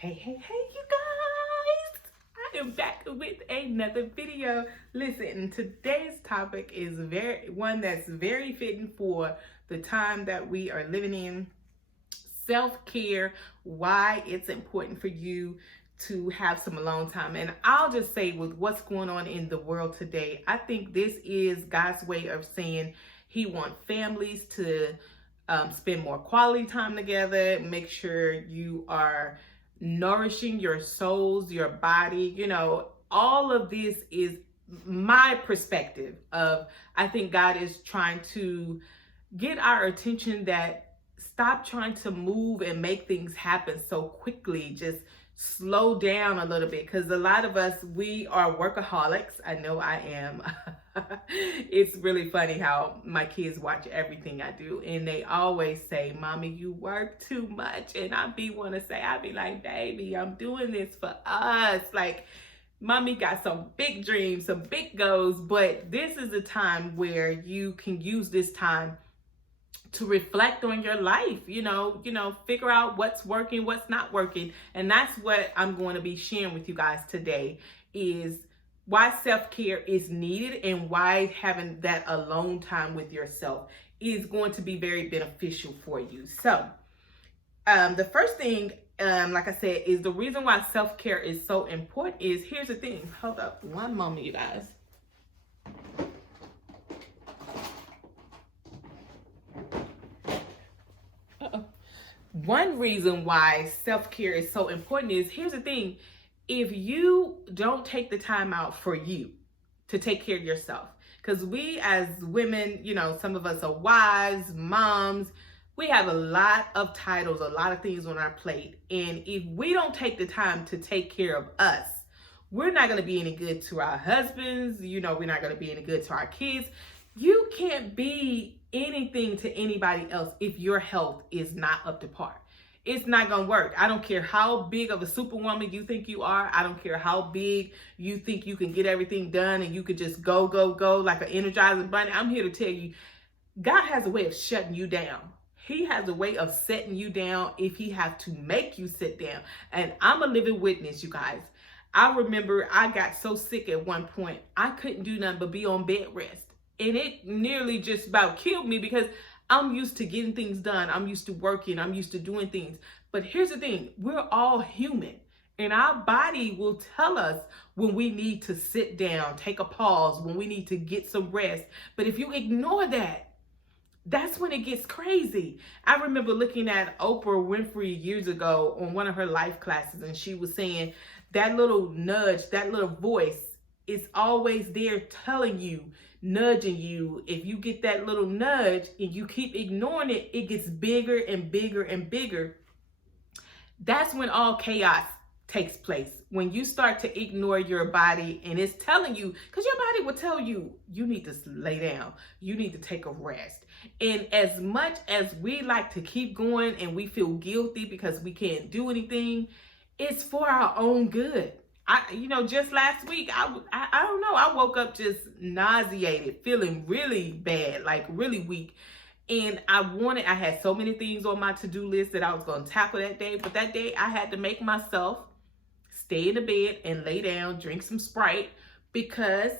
Hey, you guys! I am back with another video. Listen, today's topic is one that's very fitting for the time that we are living in. Self-care, why it's important for you to have some alone time. And I'll just say, with what's going on in the world today, I think this is God's way of saying He wants families to spend more quality time together. Make sure you are nourishing your souls, your body. All of this is my perspective of, I think God is trying to get our attention, that stop trying to move and make things happen so quickly. Just slow down a little bit, because a lot of us, we are workaholics. I know I am. It's really funny how my kids watch everything I do, and they always say, "Mommy, you work too much." And I be like, "Baby, I'm doing this for us. Like, Mommy got some big dreams, some big goals." But this is a time where you can use this time to reflect on your life, figure out what's working, what's not working. And that's what I'm going to be sharing with you guys today, is why self-care is needed and why having that alone time with yourself is going to be very beneficial for you. So the first thing, like I said, is the reason why self-care is so important is, here's the thing. Hold up one moment, you guys. One reason why self-care is so important is, here's the thing. If you don't take the time out for you to take care of yourself, because we as women, some of us are wives, moms, we have a lot of titles, a lot of things on our plate. And if we don't take the time to take care of us, we're not going to be any good to our husbands. We're not going to be any good to our kids. You can't be anything to anybody else if your health is not up to par. It's not gonna work. I don't care how big of a superwoman you think you are. I don't care how big you think you can get everything done and you could just go like an Energizer bunny. I'm here to tell you, God has a way of shutting you down. He has a way of setting you down if He has to make you sit down. And I'm a living witness, you guys. I remember I got so sick at one point, I couldn't do nothing but be on bed rest. And it nearly just about killed me, because I'm used to getting things done. I'm used to working. I'm used to doing things. But here's the thing. We're all human. And our body will tell us when we need to sit down, take a pause, when we need to get some rest. But if you ignore that, that's when it gets crazy. I remember looking at Oprah Winfrey years ago on one of her life classes, and she was saying that little nudge, that little voice is always there telling you, nudging you. If you get that little nudge and you keep ignoring it, it gets bigger and bigger and bigger. That's when all chaos takes place. When you start to ignore your body and it's telling you, because your body will tell you, you need to lay down, you need to take a rest. And as much as we like to keep going and we feel guilty because we can't do anything, it's for our own good. Just last week, I don't know, I woke up just nauseated, feeling really bad, like really weak. And I had so many things on my to-do list that I was going to tackle that day. But that day I had to make myself stay in the bed and lay down, drink some Sprite, because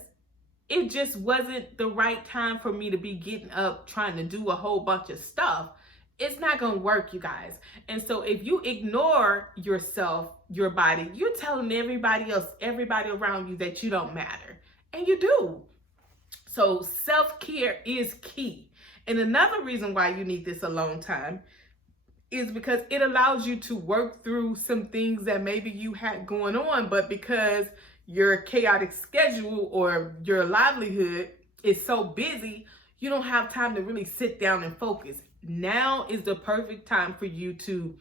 it just wasn't the right time for me to be getting up, trying to do a whole bunch of stuff. It's not going to work, you guys. And so if you ignore yourself, your body, you're telling everybody else, everybody around you, that you don't matter. And you do. So self-care is key. And another reason why you need this alone time is because it allows you to work through some things that maybe you had going on, but because your chaotic schedule or your livelihood is so busy, you don't have time to really sit down and focus. Now is the perfect time for you to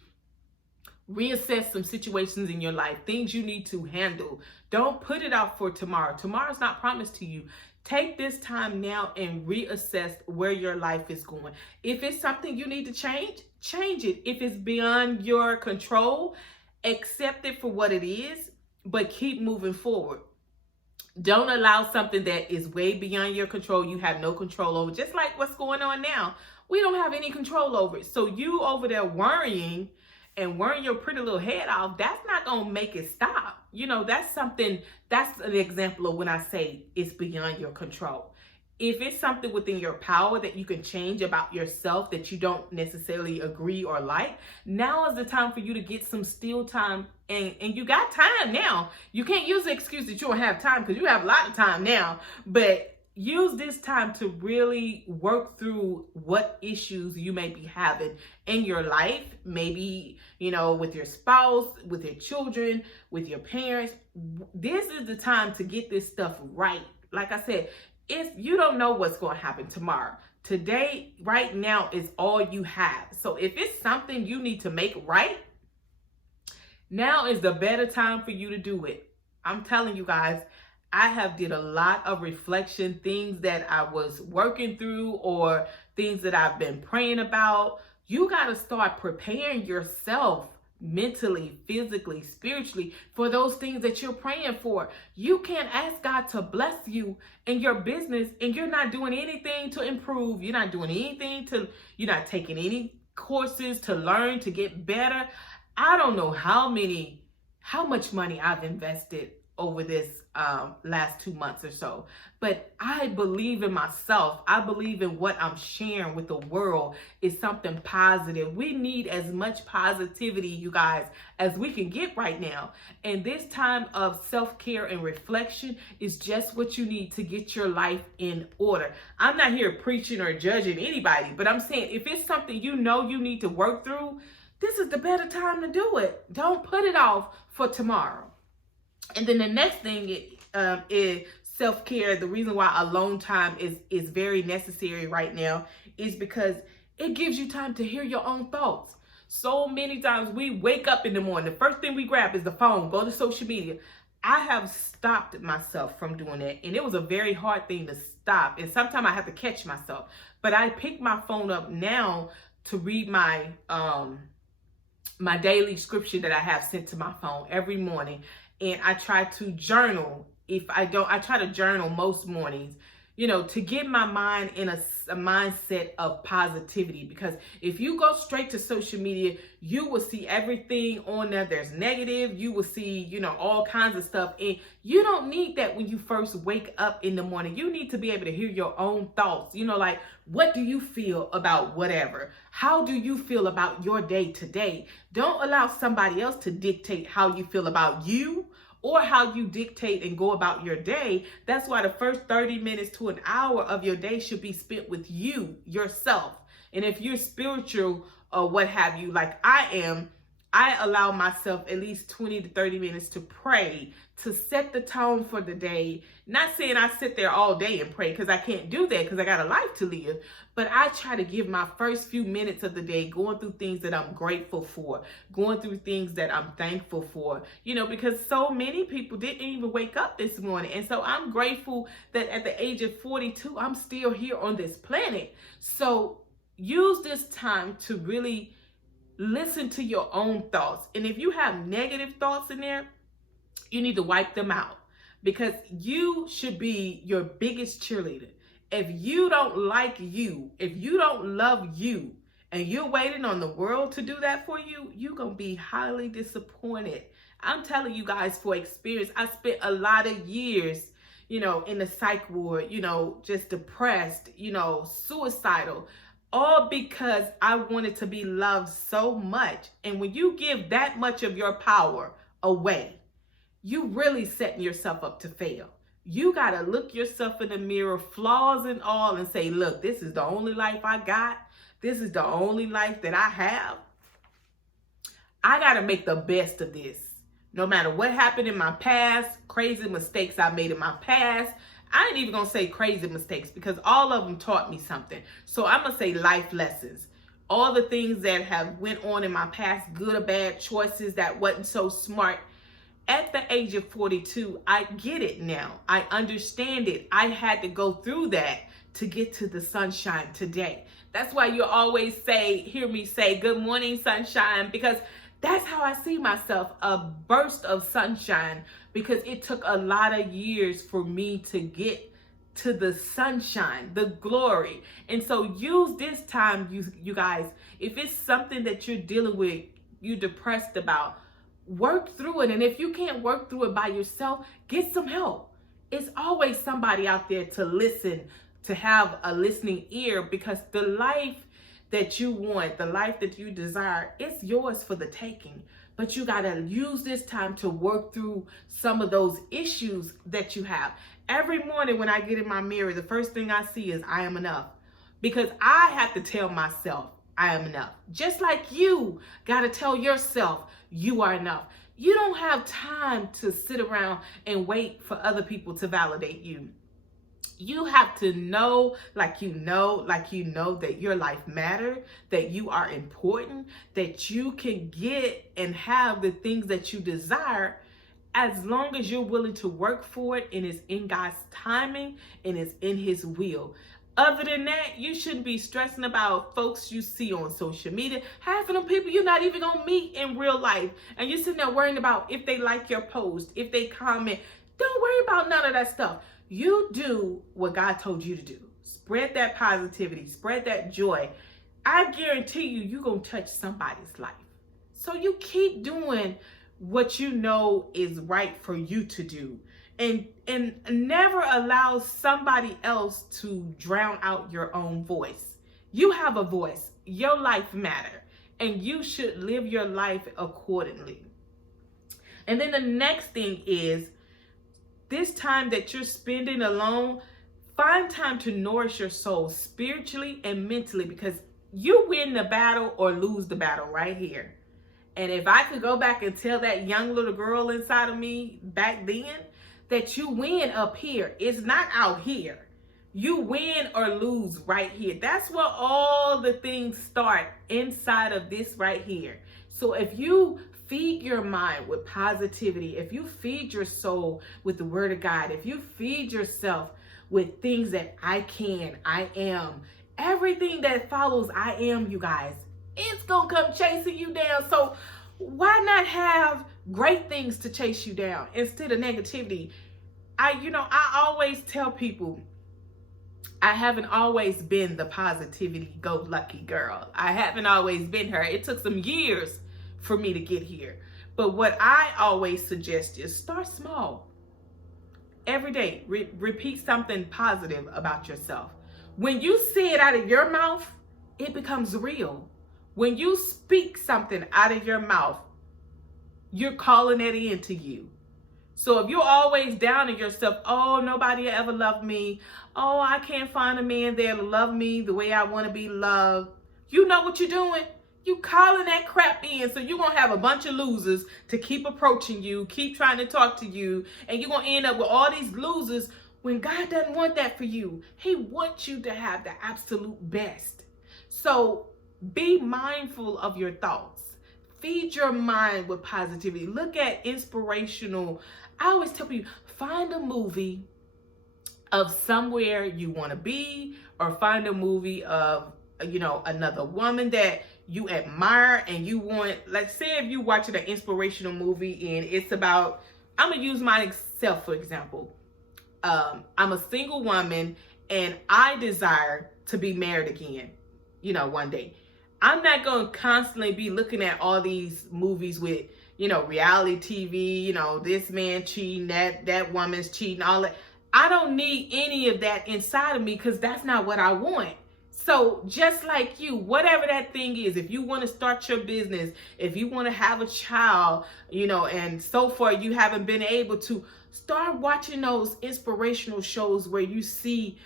reassess some situations in your life, things you need to handle. Don't put it out for tomorrow. Tomorrow's not promised to you. Take this time now and reassess where your life is going. If it's something you need to change, change it. If it's beyond your control, accept it for what it is, but keep moving forward. Don't allow something that is way beyond your control, you have no control over, just like what's going on now. We don't have any control over it. So you over there worrying and worrying your pretty little head off, that's not going to make it stop. You know, that's an example of when I say it's beyond your control. If it's something within your power that you can change about yourself that you don't necessarily agree or like, now is the time for you to get some still time. And you got time now. You can't use the excuse that you don't have time, because you have a lot of time now. But use this time to really work through what issues you may be having in your life. Maybe, you know, with your spouse, with your children, with your parents. This is the time to get this stuff right. Like I said, you don't know what's going to happen tomorrow. Today, right now, is all you have. So if it's something you need to make right, now is the better time for you to do it. I'm telling you guys, I have did a lot of reflection, things that I was working through or things that I've been praying about. You got to start preparing yourself mentally, physically, spiritually for those things that you're praying for. You can't ask God to bless you in your business and you're not doing anything to improve. You're not doing anything you're not taking any courses to learn to get better. I don't know how much money I've invested over this last 2 months or so. But I believe in myself. I believe in what I'm sharing with the world is something positive. We need as much positivity, you guys, as we can get right now. And this time of self-care and reflection is just what you need to get your life in order. I'm not here preaching or judging anybody, but I'm saying if it's something you know you need to work through, this is the better time to do it. Don't put it off for tomorrow. And then the next thing is self-care. The reason why alone time is very necessary right now is because it gives you time to hear your own thoughts. So many times we wake up in the morning, the first thing we grab is the phone, go to social media. I have stopped myself from doing that, and it was a very hard thing to stop. And sometimes I have to catch myself. But I pick my phone up now to read my daily scripture that I have sent to my phone every morning. And I try to journal. I try to journal most mornings, you know, to get my mind in a mindset of positivity. Because if you go straight to social media, you will see everything on there. There's negative. You will see, you know, all kinds of stuff. And you don't need that when you first wake up in the morning. You need to be able to hear your own thoughts. You know, like, what do you feel about whatever? How do you feel about your day today? Don't allow somebody else to dictate how you feel about you or how you dictate and go about your day. That's why the first 30 minutes to an hour of your day should be spent with you, yourself. And if you're spiritual or what have you, like I am, I allow myself at least 20 to 30 minutes to pray, to set the tone for the day. Not saying I sit there all day and pray, because I can't do that because I got a life to live. But I try to give my first few minutes of the day going through things that I'm grateful for, going through things that I'm thankful for, you know, because so many people didn't even wake up this morning. And so I'm grateful that at the age of 42, I'm still here on this planet. So use this time to really listen to your own thoughts. And if you have negative thoughts in there, you need to wipe them out, because you should be your biggest cheerleader. If you don't like you, if you don't love you, and you're waiting on the world to do that for you, you're going to be highly disappointed. I'm telling you guys for experience. I spent a lot of years, you know, in the psych ward, you know, just depressed, you know, suicidal, all because I wanted to be loved so much. And when you give that much of your power away, you really setting yourself up to fail. You got to look yourself in the mirror, flaws and all, and say, look, this is the only life I got. This is the only life that I have. I got to make the best of this. No matter what happened in my past, crazy mistakes I made in my past. I ain't even going to say crazy mistakes, because all of them taught me something. So I'm going to say life lessons. All the things that have went on in my past, good or bad choices that wasn't so smart. At the age of 42, I get it now. I understand it. I had to go through that to get to the sunshine today. That's why you always hear me say, good morning, sunshine, because that's how I see myself, a burst of sunshine, because it took a lot of years for me to get to the sunshine, the glory. And so use this time, you guys, if it's something that you're dealing with, you depressed about, work through it. And if you can't work through it by yourself, get some help. It's always somebody out there to listen, to have a listening ear, because the life that you want, the life that you desire, it's yours for the taking. But you got to use this time to work through some of those issues that you have. Every morning when I get in my mirror, the first thing I see is I am enough. Because I have to tell myself I am enough. Just like you got to tell yourself you are enough. You don't have time to sit around and wait for other people to validate you. You have to know, like you know that your life matters, that you are important, that you can get and have the things that you desire, as long as you're willing to work for it and it's in God's timing and it's in His will. Other than that, you shouldn't be stressing about folks you see on social media. Half of them people you're not even going to meet in real life. And you're sitting there worrying about if they like your post, if they comment. Don't worry about none of that stuff. You do what God told you to do. Spread that positivity, spread that joy. I guarantee you, you're going to touch somebody's life. So you keep doing what you know is right for you to do. And never allow somebody else to drown out your own voice. You have a voice. Your life matters. And you should live your life accordingly. And then the next thing is, this time that you're spending alone, find time to nourish your soul spiritually and mentally, because you win the battle or lose the battle right here. And if I could go back and tell that young little girl inside of me back then that you win up here, it's not out here. You win or lose right here. That's where all the things start, inside of this right here. So if you feed your mind with positivity, if you feed your soul with the word of God, if you feed yourself with things that I can, I am, everything that follows I am, you guys, it's gonna come chasing you down. So why not have great things to chase you down instead of negativity? I always tell people, I haven't always been the positivity go lucky girl. I haven't always been her. It took some years for me to get here. But what I always suggest is start small. Every day, repeat something positive about yourself. When you say it out of your mouth, it becomes real. When you speak something out of your mouth, you're calling it into you. So if you're always down on yourself, oh, nobody ever loved me. Oh, I can't find a man there to love me the way I want to be loved. You know what you're doing? You calling that crap in. So you're going to have a bunch of losers to keep approaching you, keep trying to talk to you. And you're going to end up with all these losers when God doesn't want that for you. He wants you to have the absolute best. So be mindful of your thoughts. Feed your mind with positivity. Look at inspirational. I always tell people, find a movie of somewhere you want to be, or find a movie of, another woman that you admire and you want, like, say if you watching an inspirational movie and it's about, I'm going to use myself for example. I'm a single woman and I desire to be married again, one day. I'm not going to constantly be looking at all these movies with, reality TV, this man cheating, that woman's cheating, all that. I don't need any of that inside of me, because that's not what I want. So just like you, whatever that thing is, if you want to start your business, if you want to have a child, and so far you haven't been able to, start watching those inspirational shows where you see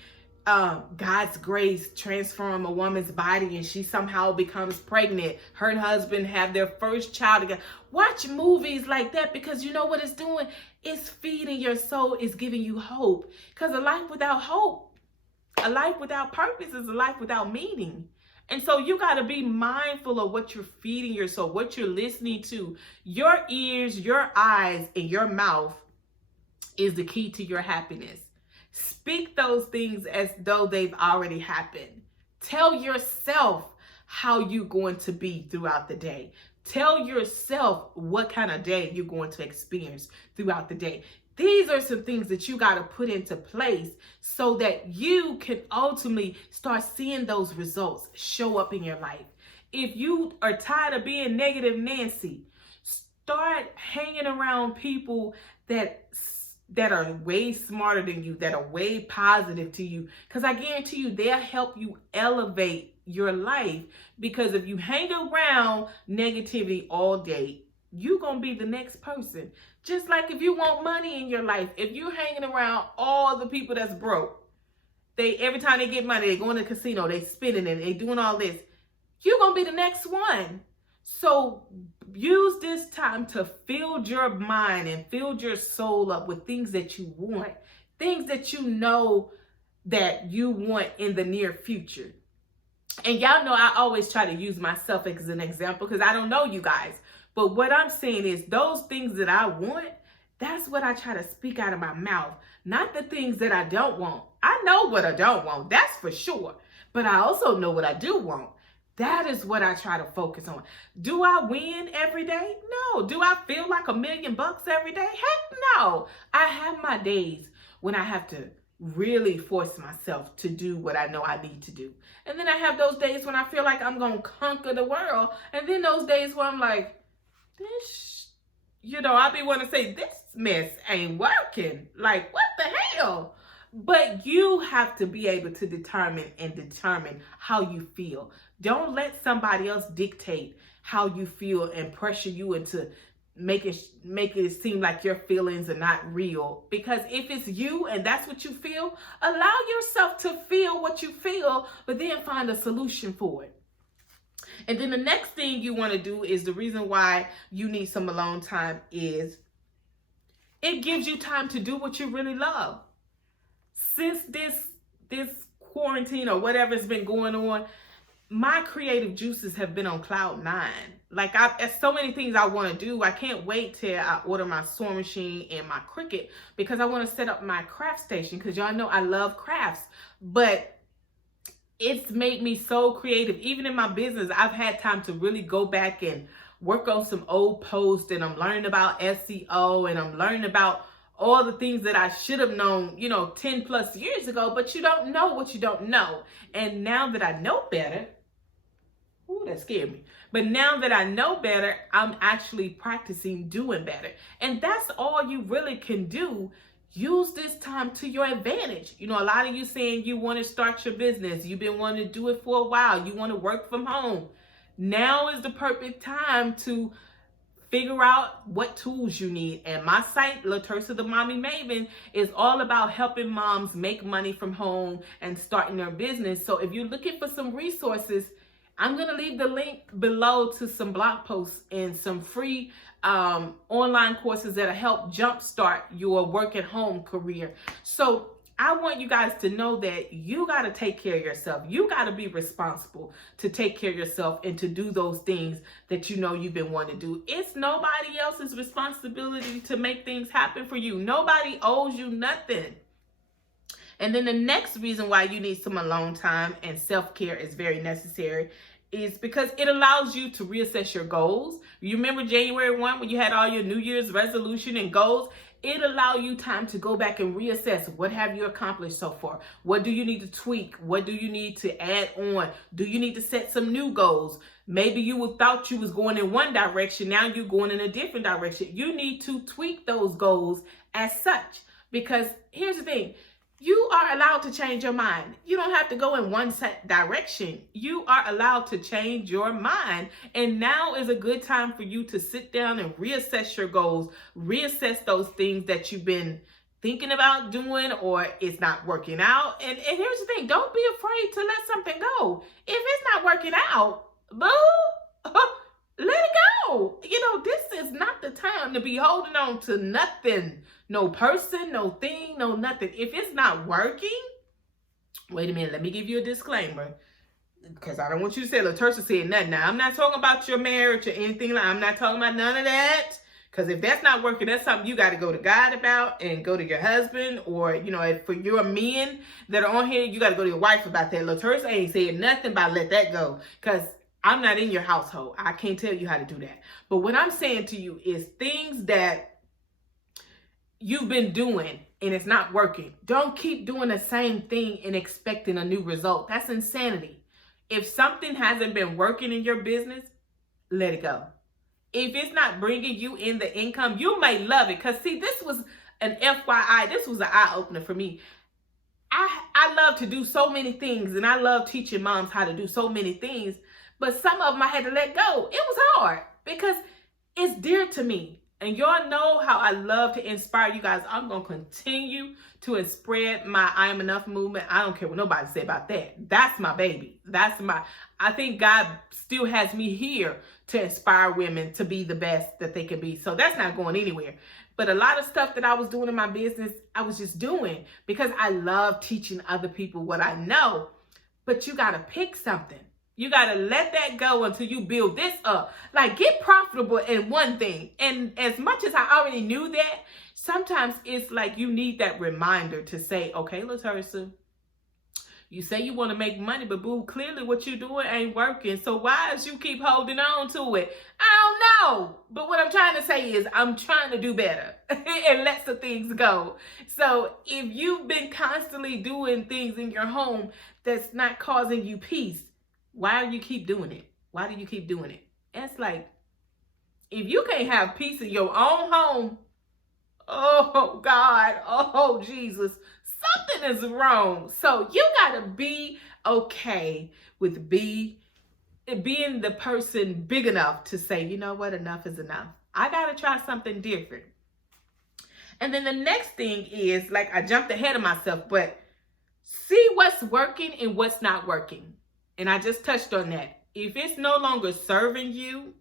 God's grace transform a woman's body and she somehow becomes pregnant. Her and husband have their first child together. Watch movies like that, because you know what it's doing? It's feeding your soul. It's giving you hope. Because a life without hope, a life without purpose is a life without meaning. And so you got to be mindful of what you're feeding your soul, what you're listening to. Your ears, your eyes, and your mouth is the key to your happiness. Speak those things as though they've already happened. Tell yourself how you're going to be throughout the day. Tell yourself what kind of day you're going to experience throughout the day. These are some things that you got to put into place so that you can ultimately start seeing those results show up in your life. If you are tired of being negative Nancy, start hanging around people that are way smarter than you, that are way positive to you. Because I guarantee you, they'll help you elevate your life. Because if you hang around negativity all day, you're going to be the next person. Just like if you want money in your life, if you're hanging around all the people that's broke, they every time they get money, they go in the casino, they spending it, they doing all this, you're going to be the next one. So use this time to fill your mind and fill your soul up with things that you want, things that you know that you want in the near future. And y'all know I always try to use myself as an example because I don't know you guys. But what I'm saying is those things that I want, that's what I try to speak out of my mouth, not the things that I don't want. I know what I don't want, that's for sure. But I also know what I do want. That is what I try to focus on. Do I win every day? No. Do I feel like $1 million every day? Heck no. I have my days when I have to really force myself to do what I know I need to do. And then I have those days when I feel like I'm going to conquer the world. And then those days where I'm like, I be wanting to say, this mess ain't working. Like, what the hell? But you have to be able to determine how you feel. Don't let somebody else dictate how you feel and pressure you into make it seem like your feelings are not real. Because if it's you and that's what you feel, allow yourself to feel what you feel, but then find a solution for it. And then the next thing you want to do is the reason why you need some alone time is it gives you time to do what you really love. Since this quarantine or whatever's been going on, my creative juices have been on cloud 9. Like there's so many things I want to do. I can't wait till I order my sewing machine and my Cricut because I want to set up my craft station because y'all know I love crafts. But it's made me so creative. Even in my business, I've had time to really go back and work on some old posts, and I'm learning about SEO, and I'm learning about all the things that I should have known, 10 plus years ago, but you don't know what you don't know. And now that I know better, ooh, that scared me. But now that I know better, I'm actually practicing doing better. And that's all you really can do. Use this time to your advantage. A lot of you saying you want to start your business. You've been wanting to do it for a while. You want to work from home. Now is the perfect time to figure out what tools you need. And my site, LaTersa the Mommy Maven, is all about helping moms make money from home and starting their business. So if you're looking for some resources, I'm going to leave the link below to some blog posts and some free online courses that'll help jumpstart your work at home career. So I want you guys to know that you got to take care of yourself. You got to be responsible to take care of yourself and to do those things that you've been wanting to do. It's nobody else's responsibility to make things happen for you. Nobody owes you nothing. And then the next reason why you need some alone time and self-care is very necessary is because it allows you to reassess your goals. You remember January 1 when you had all your New Year's resolution and goals? It allows you time to go back and reassess. What have you accomplished so far? What do you need to tweak? What do you need to add on? Do you need to set some new goals? Maybe you thought you was going in one direction. Now you're going in a different direction. You need to tweak those goals as such. Because here's the thing. You are allowed to change your mind. You don't have to go in one set direction. You are allowed to change your mind. And now is a good time for you to sit down and reassess your goals, reassess those things that you've been thinking about doing or it's not working out. And here's the thing, don't be afraid to let something go. If it's not working out, boo, let it go. This is not the time to be holding on to nothing. No person, no thing, no nothing. If it's not working, wait a minute, let me give you a disclaimer. Because I don't want you to say LaTersa said nothing. Now, I'm not talking about your marriage or anything. I'm not talking about none of that. Because if that's not working, that's something you got to go to God about and go to your husband. Or, if for your men that are on here, you got to go to your wife about that. LaTersa ain't saying nothing about let that go. Because I'm not in your household. I can't tell you how to do that. But what I'm saying to you is things that you've been doing and it's not working. Don't keep doing the same thing and expecting a new result. That's insanity. If something hasn't been working in your business, let it go. If it's not bringing you in the income, you may love it. Because see, this was an FYI. This was an eye-opener for me. I love to do so many things, and I love teaching moms how to do so many things. But some of them I had to let go. It was hard because it's dear to me. And y'all know how I love to inspire you guys. I'm going to continue to spread my I Am Enough movement. I don't care what nobody say about that. That's my baby. I think God still has me here to inspire women to be the best that they can be. So that's not going anywhere. But a lot of stuff that I was doing in my business, I was just doing because I love teaching other people what I know. But you got to pick something. You got to let that go until you build this up. Like, get profitable in one thing. And as much as I already knew that, sometimes it's like you need that reminder to say, okay, LaTersa, you say you want to make money, but boo, clearly what you're doing ain't working. So why is you keep holding on to it? I don't know. But what I'm trying to say is I'm trying to do better and let some things go. So if you've been constantly doing things in your home that's not causing you peace, why do you keep doing it? Why do you keep doing it? It's like, if you can't have peace in your own home, oh God, oh Jesus, something is wrong. So you gotta be okay with being the person big enough to say, you know what, enough is enough. I gotta try something different. And then the next thing is, like, I jumped ahead of myself, but see what's working and what's not working. And I just touched on that. If it's no longer serving you,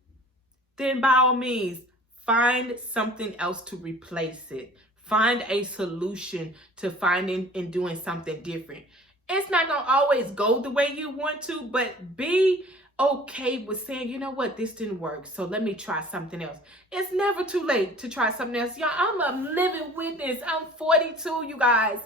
then by all means, find something else to replace it. Find a solution to finding and doing something different. It's not going to always go the way you want to, but be okay with saying, you know what, this didn't work, so let me try something else. It's never too late to try something else. Y'all, I'm a living witness. I'm 42, you guys.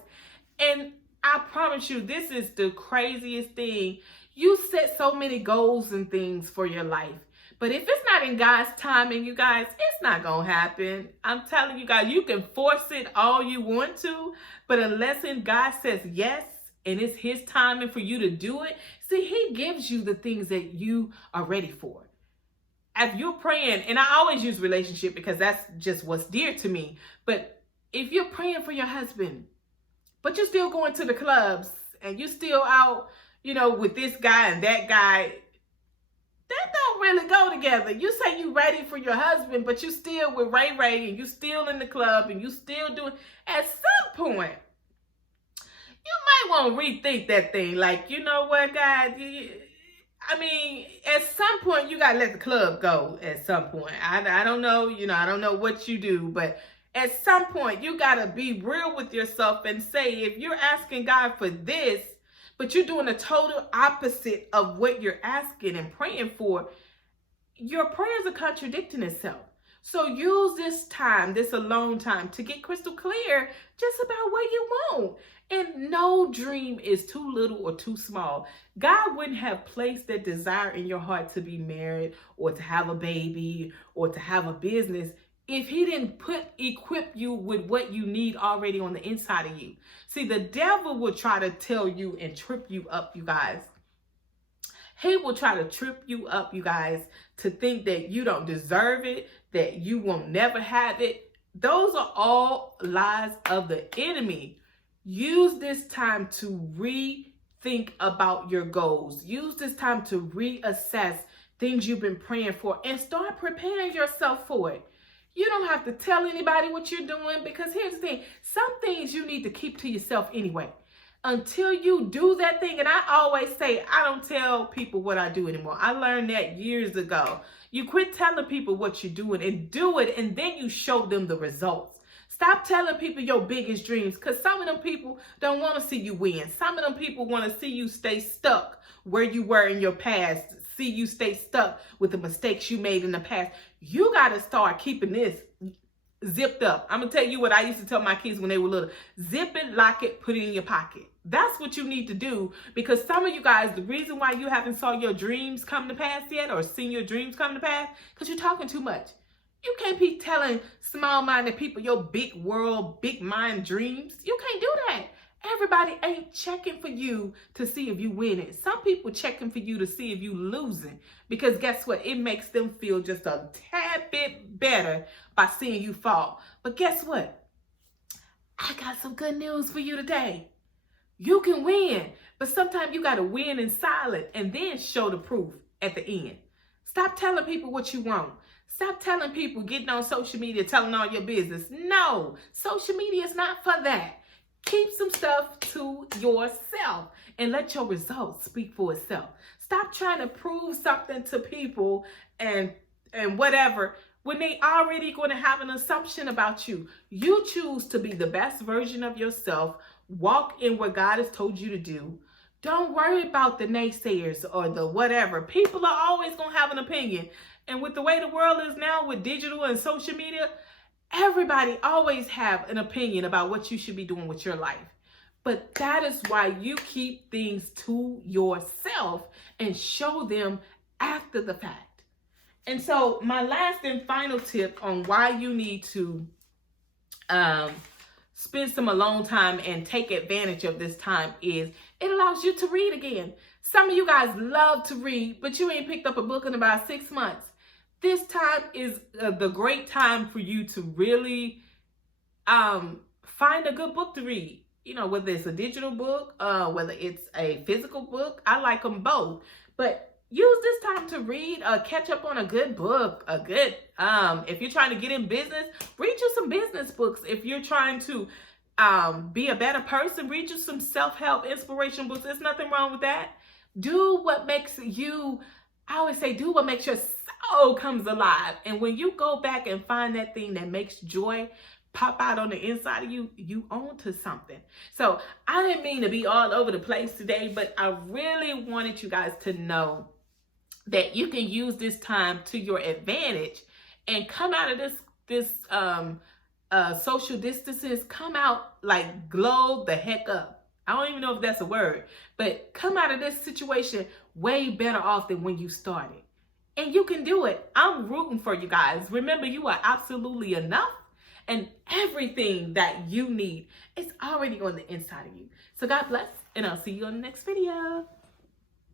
And I promise you, this is the craziest thing. You set so many goals and things for your life. But if it's not in God's timing, you guys, it's not going to happen. I'm telling you guys, you can force it all you want to, but unless God says yes, and it's his timing for you to do it, see, he gives you the things that you are ready for. If you're praying, and I always use relationship because that's just what's dear to me, but if you're praying for your husband, but you're still going to the clubs, and you're still out, you know, with this guy and that guy, that don't really go together. You say you ready for your husband, but you still with Ray Ray, and you still in the club, and you still doing. At some point, you might want to rethink that thing. Like, you know what, God? I mean, at some point, you gotta let the club go. At some point, I don't know. You know, I don't know what you do, but at some point, you gotta be real with yourself and say, if you're asking God for this, but you're doing a total opposite of what you're asking and praying for, your prayers are contradicting itself. So use this time, this alone time, to get crystal clear just about what you want. And no dream is too little or too small. God wouldn't have placed that desire in your heart to be married or to have a baby or to have a business if he didn't equip you with what you need already on the inside of you. See, the devil will try to tell you and trip you up, you guys. He will try to trip you up, you guys, to think that you don't deserve it, that you will never have it. Those are all lies of the enemy. Use this time to rethink about your goals. Use this time to reassess things you've been praying for and start preparing yourself for it. You don't have to tell anybody what you're doing, because here's the thing. Some things you need to keep to yourself anyway. Until you do that thing, and I always say, I don't tell people what I do anymore. I learned that years ago. You quit telling people what you're doing and do it, and then you show them the results. Stop telling people your biggest dreams, because some of them people don't want to see you win. Some of them people want to see you stay stuck where you were in your past, see you stay stuck with the mistakes you made in the past. You got to start keeping this zipped up. I'm going to tell you what I used to tell my kids when they were little. Zip it, lock it, put it in your pocket. That's what you need to do, because some of you guys, the reason why you haven't saw your dreams come to pass yet, or seen your dreams come to pass, because you're talking too much. You can't be telling small-minded people your big world, big mind dreams. You can't do that. Everybody ain't checking for you to see if you winning. Some people checking for you to see if you losing. Because guess what? It makes them feel just a tad bit better by seeing you fall. But guess what? I got some good news for you today. You can win. But sometimes you got to win in silence and then show the proof at the end. Stop telling people what you want. Stop telling people, getting on social media, telling all your business. No, social media is not for that. Keep some stuff to yourself and let your results speak for itself. Stop trying to prove something to people and whatever when they already going to have an assumption about you. You choose to be the best version of yourself. Walk in what God has told you to do. Don't worry about the naysayers or the whatever. People are always going to have an opinion. And with the way the world is now with digital and social media, everybody always have an opinion about what you should be doing with your life. But that is why you keep things to yourself and show them after the fact. And so my last and final tip on why you need to spend some alone time and take advantage of this time is it allows you to read again. Some of you guys love to read, but you ain't picked up a book in about 6 months. This time is the great time for you to really find a good book to read. You know, whether it's a digital book, whether it's a physical book. I like them both. But use this time to read, catch up on a good book, if you're trying to get in business, read you some business books. If you're trying to be a better person, read you some self-help, inspirational books. There's nothing wrong with that. Do what makes you, I always say, do what makes your soul comes alive. And when you go back and find that thing that makes joy pop out on the inside of you, you own to something. So I didn't mean to be all over the place today, but I really wanted you guys to know that you can use this time to your advantage and come out of this social distances, come out like glow the heck up. I don't even know if that's a word, but come out of this situation way better off than when you started. And you can do it. I'm rooting for you guys. Remember, you are absolutely enough, and everything that you need is already on the inside of you. So God bless, and I'll see you on the next video.